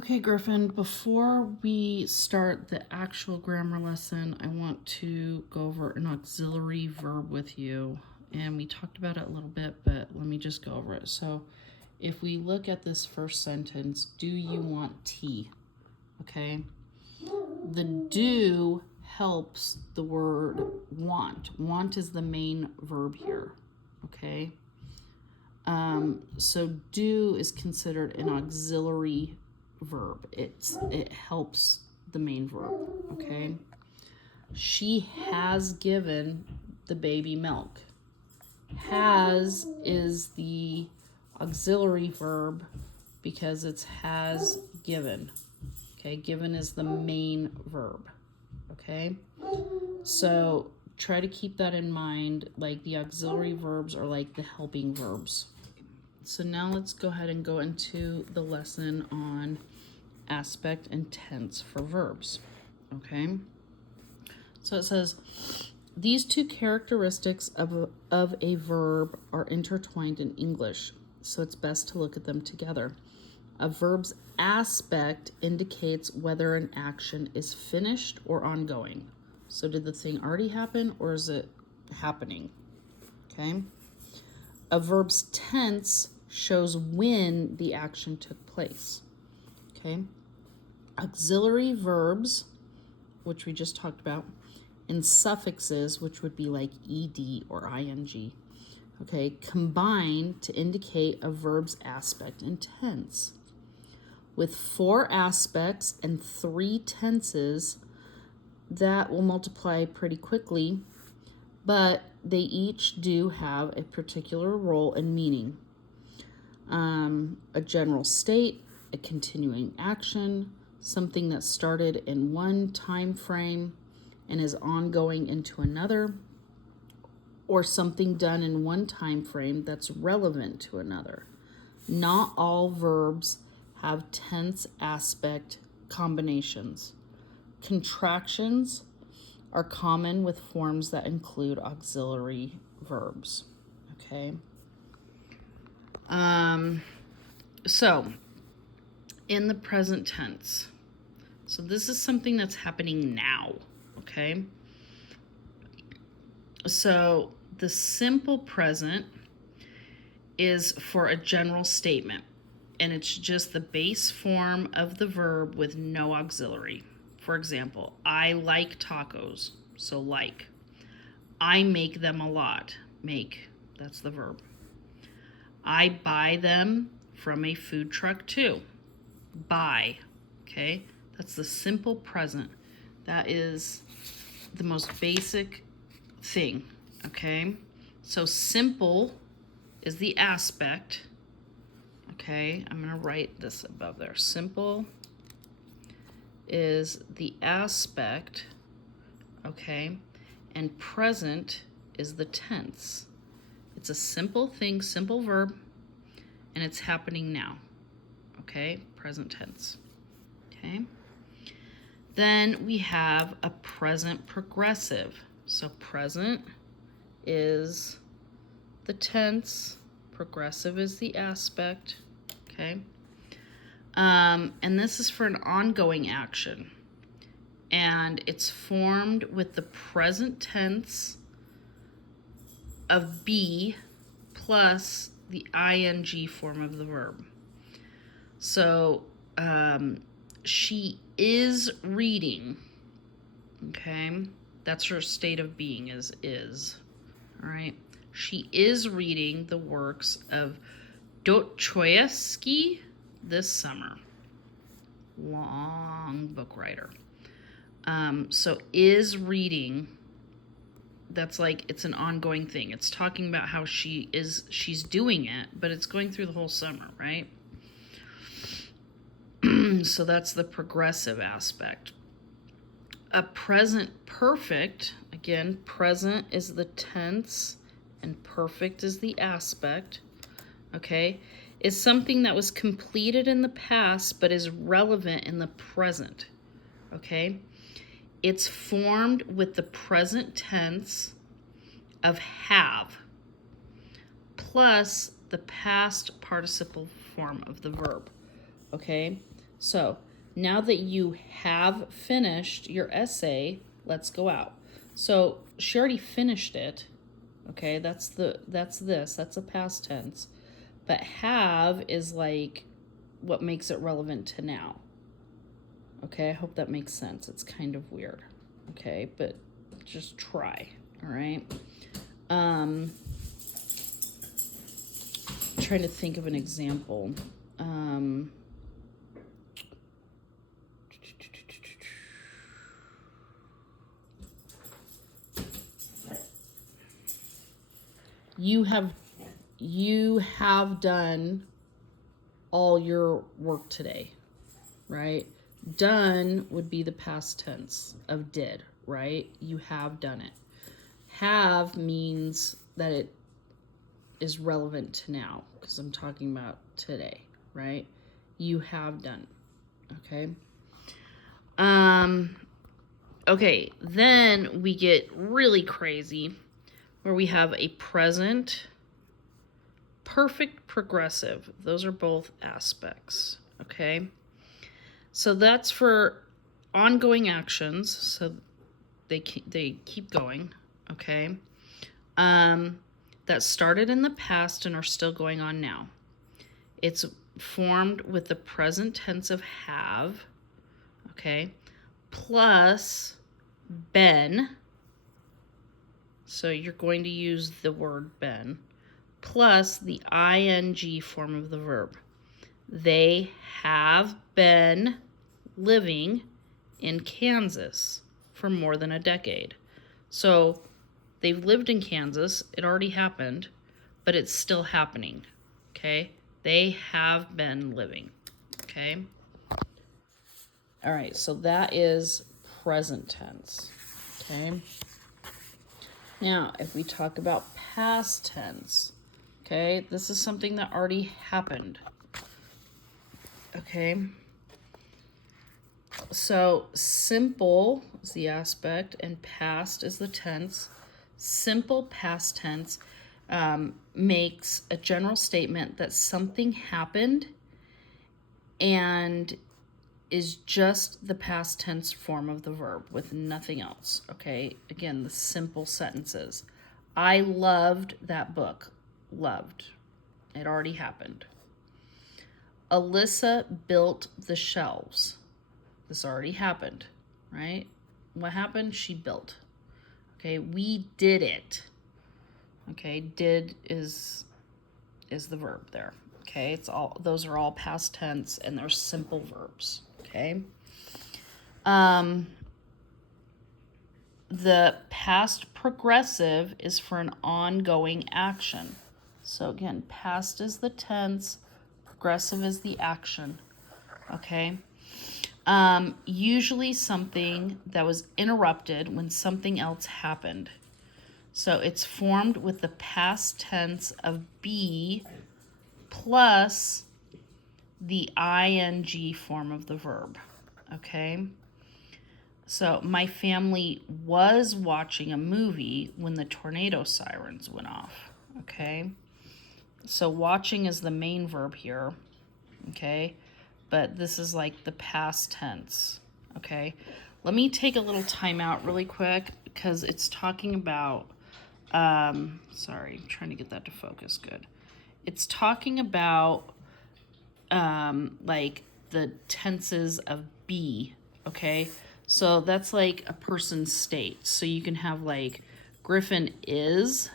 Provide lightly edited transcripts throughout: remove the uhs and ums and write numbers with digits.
Okay, Griffin, before we start the actual grammar lesson, I want to go over an auxiliary verb with you. And we talked about it a little bit, but let me just go over it. So if we look at this first sentence, do you want tea? Okay. The do helps the word want. Want is the main verb here. Okay. So do is considered an auxiliary verb. It helps the main verb. Okay. She has given the baby milk. Has is the auxiliary verb because it's has given. Okay, given is the main verb. Okay, so try to keep that in mind. Like the auxiliary verbs are like the helping verbs. So now let's go ahead and go into the lesson on aspect and tense for verbs. Okay, so it says these two characteristics of a verb are intertwined in English, so it's best to look at them together. A verb's aspect indicates whether an action is finished or ongoing. So did the thing already happen or is it happening? Okay. A verb's tense shows when the action took place. Okay. Auxiliary verbs, which we just talked about, and suffixes, which would be like ed or ing, okay, combine to indicate a verb's aspect and tense. With 4 aspects and 3 tenses, that will multiply pretty quickly, but they each do have a particular role and meaning. A general state, a continuing action, something that started in one time frame and is ongoing into another, or something done in one time frame that's relevant to another. Not all verbs have tense aspect combinations. Contractions are common with forms that include auxiliary verbs. Okay. So in the present tense, so this is something that's happening now. Okay. So the simple present is for a general statement, and it's just the base form of the verb with no auxiliary. For example, I like tacos, so like. I make them a lot. Make, that's the verb. I buy them from a food truck too. Buy, okay? That's the simple present. That is the most basic thing, okay? So simple is the aspect. Okay, I'm going to write this above there. Simple is the aspect, okay, and present is the tense. It's a simple thing, simple verb, and it's happening now, okay, present tense, okay. Then we have a present progressive. So present is the tense, progressive is the aspect, okay? And this is for an ongoing action. And it's formed with the present tense of be plus the ing form of the verb. So she is reading, okay? That's her state of being is, all right? She is reading the works of Dostoevsky this summer. Long book writer. So is reading, that's like, it's an ongoing thing. It's talking about how she's doing it, but it's going through the whole summer, right? So that's the progressive aspect. A present perfect, again, present is the tense and perfect is the aspect, okay, is something that was completed in the past but is relevant in the present, okay? It's formed with the present tense of have plus the past participle form of the verb, okay? So now that you have finished your essay, let's go out. So she already finished it. Okay, that's a past tense. But have is like what makes it relevant to now. Okay, I hope that makes sense. It's kind of weird. Okay, but just try. All right. Trying to think of an example. You have done all your work today, right? Done would be the past tense of did, right? You have done it. Have means that it is relevant to now, because I'm talking about today, right? You have done. Okay. Okay, then we get really crazy where we have a present perfect progressive. Those are both aspects, okay? So that's for ongoing actions, so they keep going, okay? That started in the past and are still going on now. It's formed with the present tense of have, okay, plus been. So you're going to use the word been, plus the ing form of the verb. They have been living in Kansas for more than a decade. So they've lived in Kansas. It already happened, but it's still happening. Okay? They have been living. Okay? All right, so that is present tense. Okay? Now, if we talk about past tense, okay, this is something that already happened. Okay? So simple is the aspect and past is the tense. Simple past tense makes a general statement that something happened and is just the past tense form of the verb with nothing else. Okay, again, the simple sentences. I loved that book. Loved. It already happened. Alyssa built the shelves. This already happened, right? What happened? She built. Okay, we did it. Okay, did is the verb there. Okay, those are all past tense and they're simple verbs. Okay. The past progressive is for an ongoing action. So again, past is the tense, progressive is the action. Okay. Usually something that was interrupted when something else happened. So it's formed with the past tense of be plus the ing form of the verb. Okay? So my family was watching a movie when the tornado sirens went off. Okay? So watching is the main verb here. Okay? But this is like the past tense, okay? Let me take a little time out really quick because it's talking about, sorry, I'm trying to get that to focus good. It's talking about like the tenses of be, okay? So that's like a person's state. So you can have like Gryphon is,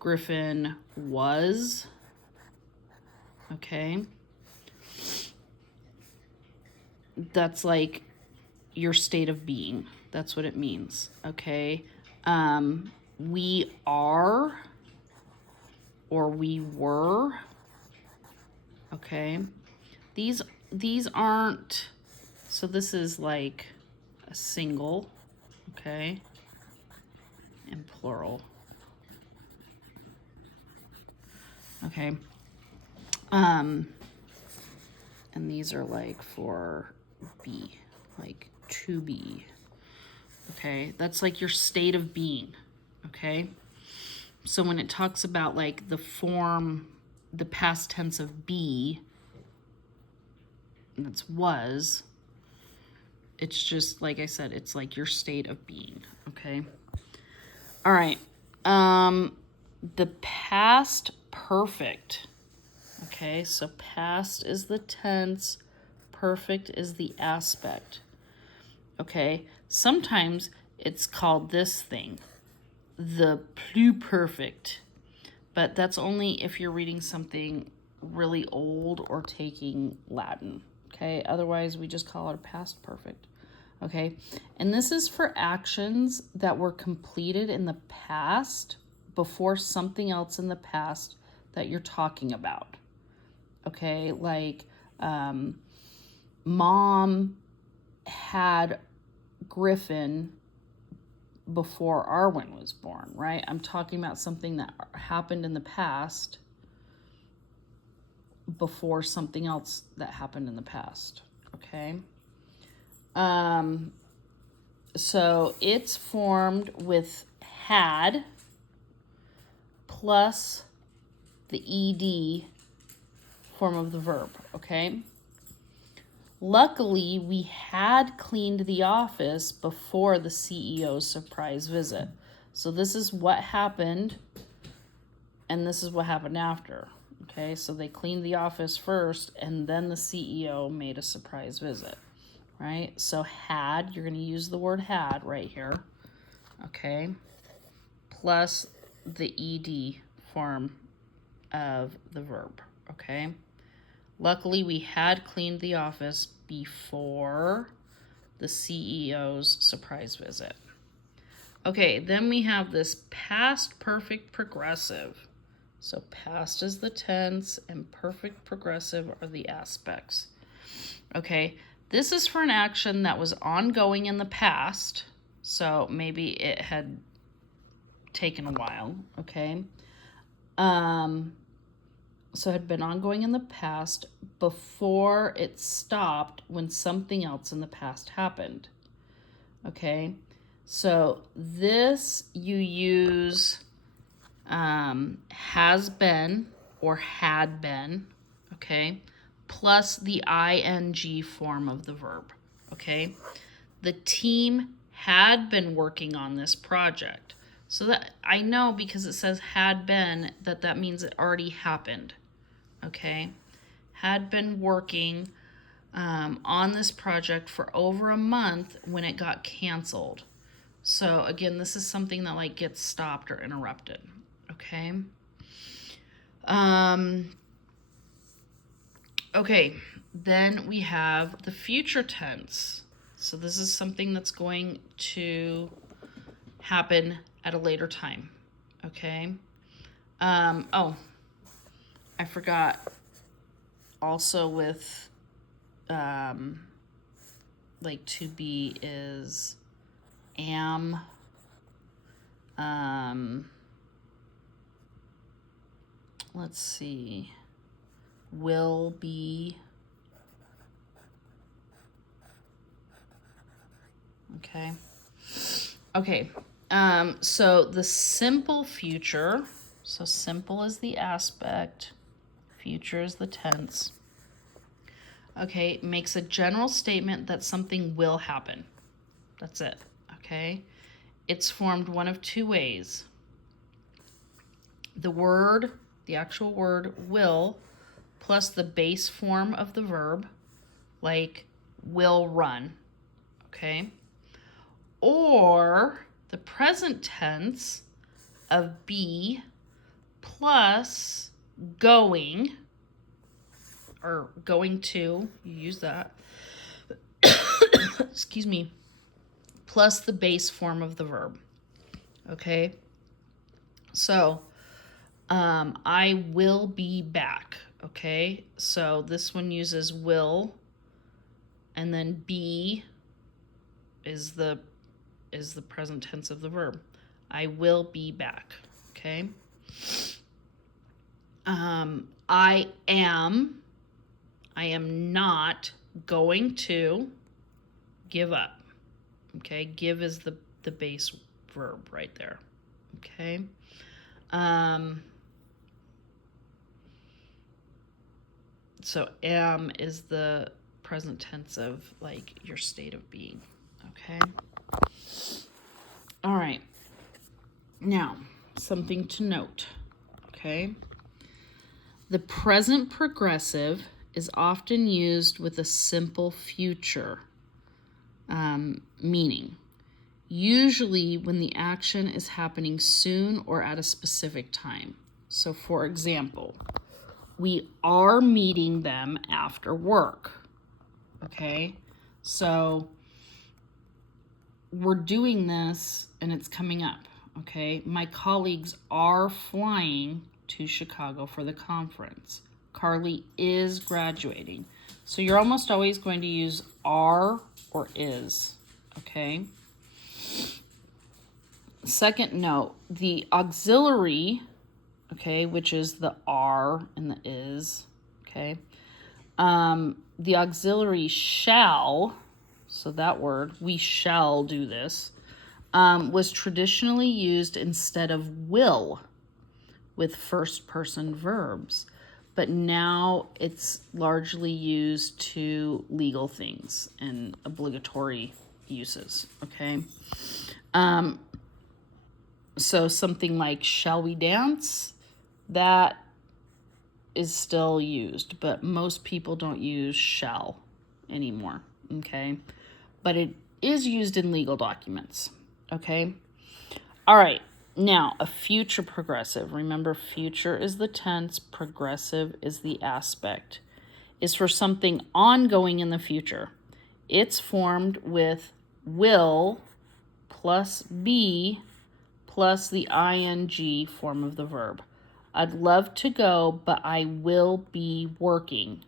Gryphon was, okay? That's like your state of being. That's what it means, okay? We are or we were, okay? These aren't, so this is like a single, okay? And plural. Okay. And these are like for be, like to be. Okay, that's like your state of being. Okay, so when it talks about like the form, the past tense of be, and it's was. It's just, like I said, it's like your state of being, okay? All right. The past perfect. Okay, so past is the tense, perfect is the aspect. Okay, sometimes it's called this thing, the pluperfect, but that's only if you're reading something really old or taking Latin. Okay, otherwise we just call it a past perfect. Okay, and this is for actions that were completed in the past before something else in the past that you're talking about. Okay, like Mom had Gryphon before Arwen was born, right? I'm talking about something that happened in the past before something else that happened in the past, okay? So it's formed with had plus the ed form of the verb, okay? Luckily, we had cleaned the office before the CEO's surprise visit. So this is what happened, and this is what happened after. Okay, so they cleaned the office first, and then the CEO made a surprise visit, right? So had, you're going to use the word had right here, okay, plus the ed form of the verb, okay? Luckily, we had cleaned the office before the CEO's surprise visit. Okay, then we have this past perfect progressive. So past is the tense and perfect progressive are the aspects. Okay, this is for an action that was ongoing in the past. So maybe it had taken a while, okay? So it had been ongoing in the past before it stopped when something else in the past happened. Okay, so this you use has been or had been, okay, plus the ing form of the verb, okay? The team had been working on this project. So that I know because it says had been that means it already happened. Okay, had been working on this project for over a month when it got canceled. So again, this is something that like gets stopped or interrupted. Okay. Okay, then we have the future tense. So this is something that's going to happen at a later time. Okay. Oh, I forgot. Also with like to be is am, let's see, will be, okay. Okay, so the simple future, so simple is the aspect, future is the tense. Okay, makes a general statement that something will happen. That's it, okay? It's formed one of two ways. The word, the actual word will, plus the base form of the verb, like will run, okay? Or the present tense of be plus going, or going to, you use that, excuse me, plus the base form of the verb, okay? So, I will be back, okay? So this one uses will, and then be is the present tense of the verb. I will be back, okay? I am not going to give up, okay? Give is the base verb right there, okay? So am is the present tense of like your state of being. Okay. All right. Now, something to note. Okay. The present progressive is often used with a simple future meaning, usually when the action is happening soon or at a specific time. So, for example, we are meeting them after work. Okay, so we're doing this and it's coming up. Okay, my colleagues are flying to Chicago for the conference. Carly is graduating. So you're almost always going to use are or is. Okay. Second note, the auxiliary, okay, which is the are and the is, okay. The auxiliary shall, so that word, we shall do this, was traditionally used instead of will with first person verbs, but now it's largely used to legal things and obligatory uses, okay? So something like shall we dance, that is still used, but most people don't use shall anymore, okay? But it is used in legal documents, okay? All right, now a future progressive. Remember, future is the tense, progressive is the aspect. Is for something ongoing in the future. It's formed with will plus be plus the ing form of the verb. I'd love to go, but I will be working.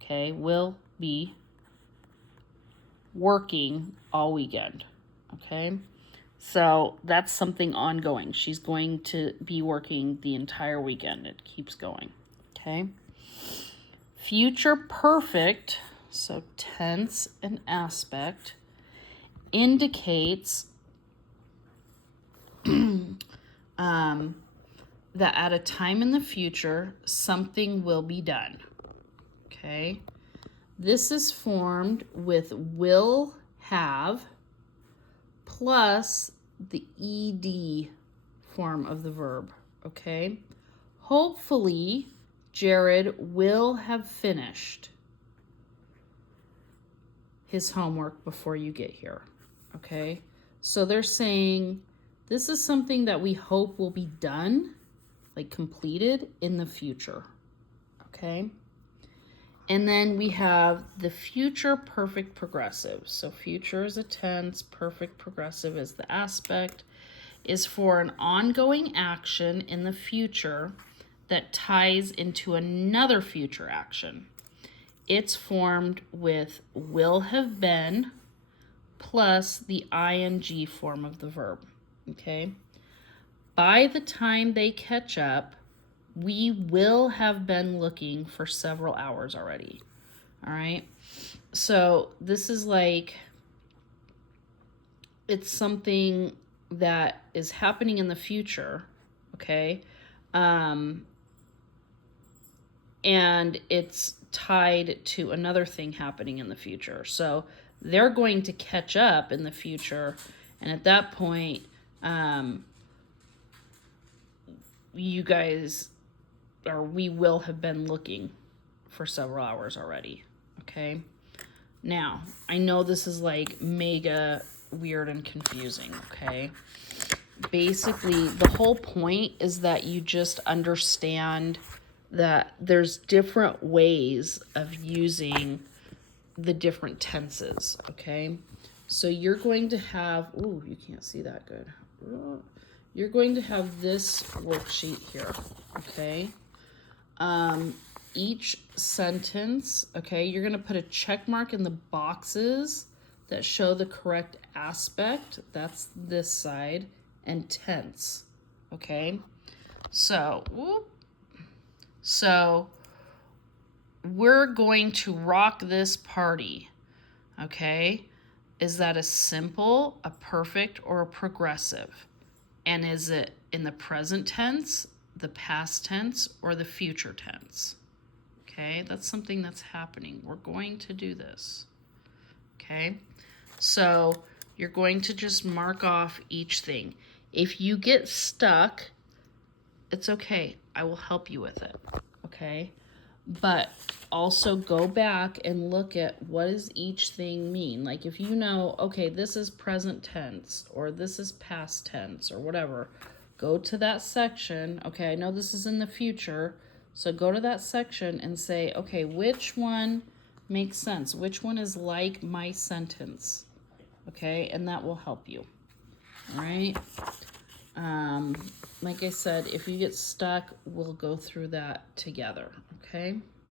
Okay, will be working all weekend. Okay, so that's something ongoing. She's going to be working the entire weekend. It keeps going. Okay, future perfect, so tense and aspect, indicates that at a time in the future, something will be done. Okay? This is formed with will have plus the ed form of the verb. Okay? Hopefully, Jared will have finished his homework before you get here. Okay? So they're saying this is something that we hope will be done, like completed in the future, okay? And then we have the future perfect progressive. So future is a tense, perfect progressive is the aspect, is for an ongoing action in the future that ties into another future action. It's formed with will have been plus the ing form of the verb, okay? By the time they catch up, we will have been looking for several hours already. All right. So this is like, it's something that is happening in the future. Okay. And it's tied to another thing happening in the future. So they're going to catch up in the future. And at that point, you guys, or we will have been looking for several hours already, okay? Now, I know this is like mega weird and confusing, okay? Basically, the whole point is that you just understand that there's different ways of using the different tenses, okay? So you're going to have, ooh, you can't see that good. You're going to have this worksheet here, okay? Each sentence, okay, you're going to put a check mark in the boxes that show the correct aspect, that's this side, and tense, okay? So we're going to rock this party, okay? Is that a simple, a perfect, or a progressive? And is it in the present tense, the past tense, or the future tense? Okay, that's something that's happening. We're going to do this. Okay, so you're going to just mark off each thing. If you get stuck, it's okay. I will help you with it. Okay, but also go back and look at what does each thing mean. Like if you know, okay, this is present tense or this is past tense or whatever, go to that section. Okay, I know this is in the future, so go to that section and say, okay, which one makes sense? Which one is like my sentence? Okay, and that will help you. All right. Like I said, if you get stuck, we'll go through that together. Okay.